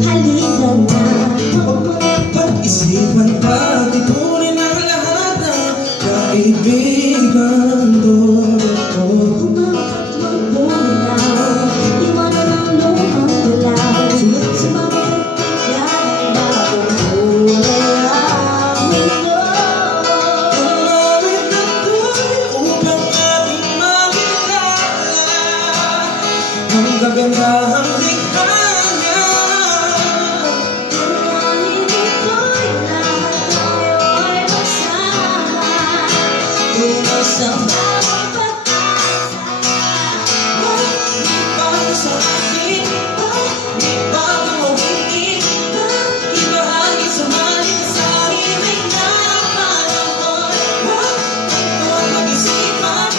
halika na. Pag-isipan pa, titunin ang lahat ng kaibigan doon ko. Huwag bumitaw, iwanan ang lumang galaw. Sumabit ka na kung kulay ang mundo. Tumawid na to'y upang ating makilala ang kagandahang likhanya. Tulanin ito'y lahat tayo ay magsama. Tungo sa bawat pag-asa. Di bago sa akin, di bago mo hindi ibahagi sa maligsahin ay napanahon. Ito ang mag-isipan,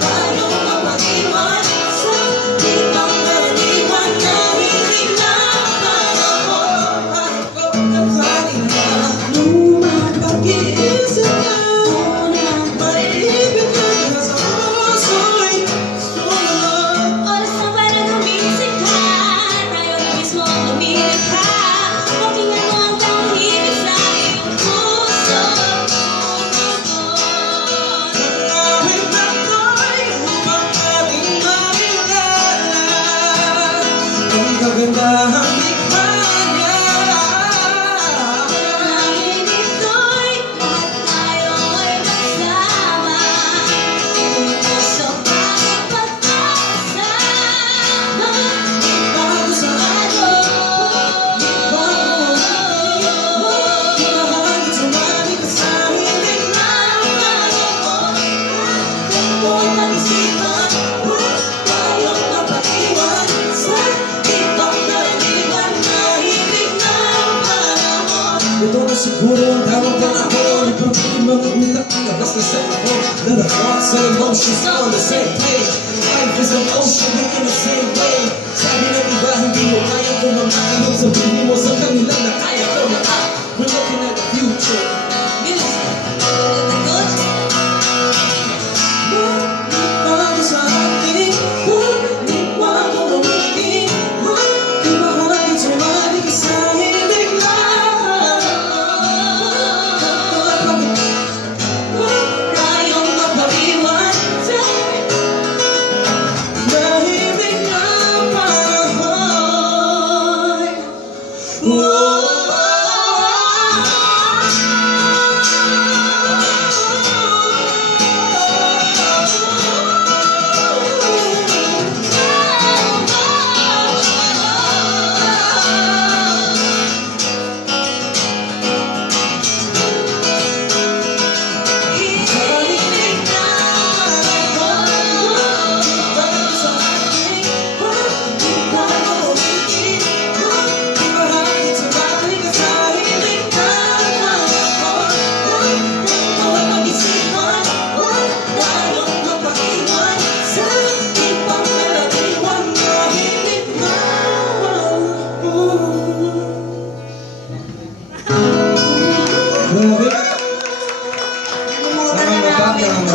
tayong mapag-iwan sa ibang karaniwan na hindi napanahon. Ay, pagkakanin na Lumang pag-iisip na unang maibig na sa puso'y sumunod. oras na para gumising ka. Tayo na mismo ang lumilikha. Pakinggan mo ang tahimik sa iyong puso. Tumawid na to'y upang ating makilala ang kagandahang likhanya. Tulanin ito'y lahat tayo ay magsama. Tungo sa bawat pag-asa. Bago sa atin, ibahagi sa maligsahin ay napanahon. Ito ang mag-isipan, tayong mapag-iwan sa ibang karaniwan na hindi napanahon. Ito na siguro ang tamang panahon. Ipagpili mga utak ang labas na sa ako. That our thoughts and emotions on the same page. Life is an ocean, we're in the same way. Sabi ng iba, hindi mo kayang kumangayog. Sabihin mo sa